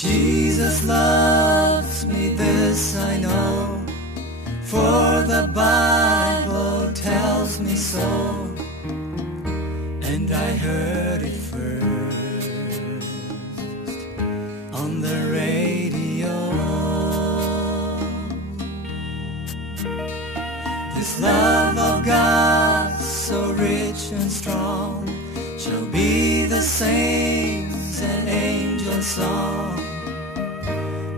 Jesus loves me, this I know, for the Bible tells me so, and I heard it first on the radio. This love of God, so rich and strong, shall be the saints and angels' song,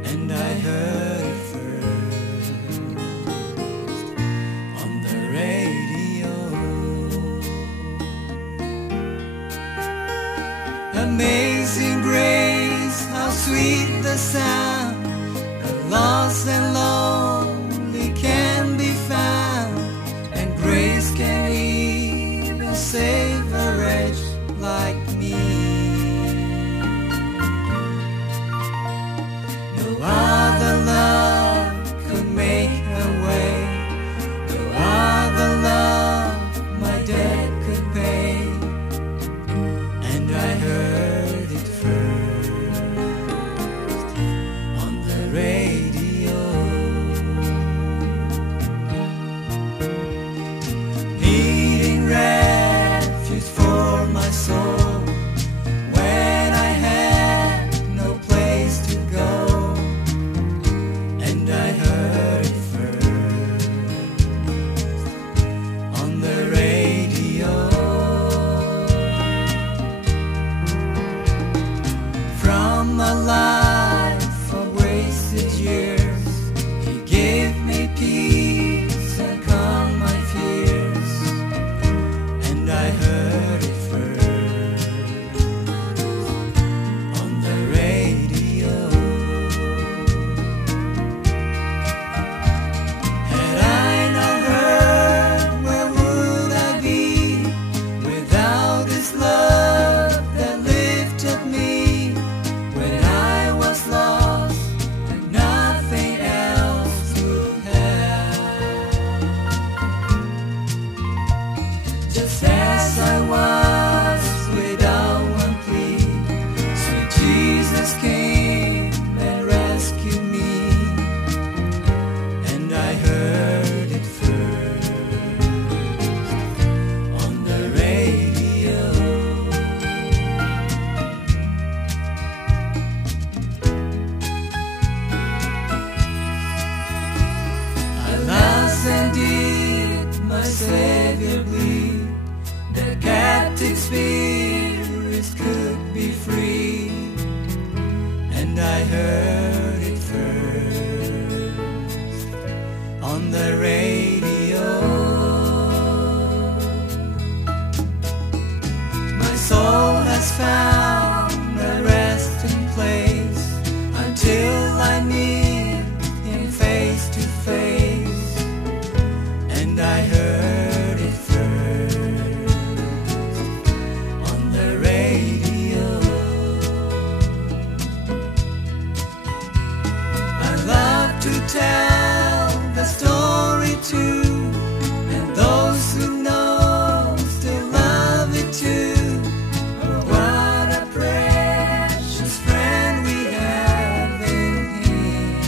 and I heard it first on the radio. Amazing grace, how sweet the sound, the lost and lonely can be found, and grace can even save a wretch like me. No other love could make a way, no other love my debt could pay, and I heard it first on the radio. Needing refuge for my soul when I had no place to go, and I heard it first on the radio. From a life of wasted years, He gave me peace and calmed my fears, and I heard it first on the radio. Had I not heard, where would I be without this love that lifted me when I was lost and nothing else would help? Just as I was without one plea, sweet Jesus came and rescued me, and I heard it first on the radio. Alas, indeed, my Savior bleed, that captive spirits could be free, and I heard it first on the radio. My soul has found a resting place until I meet Him face to face, and I heard it first on the radio. I love to tell the story too, and those who know still love it too. Oh, what a precious friend we have in Him.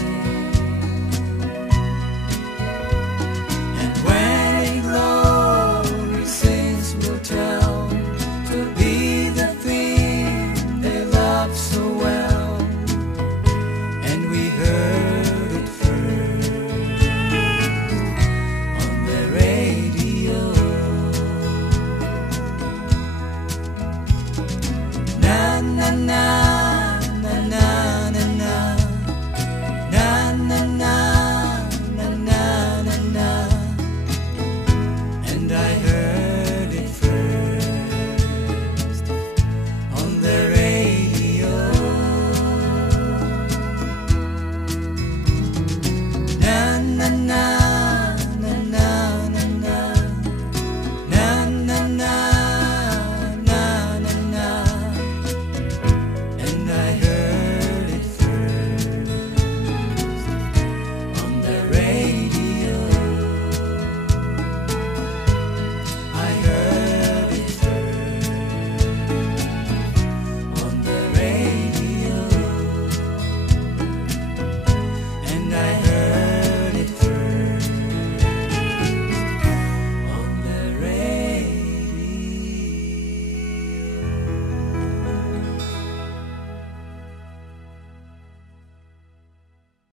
And when in glory saints will tell to be the thing they love so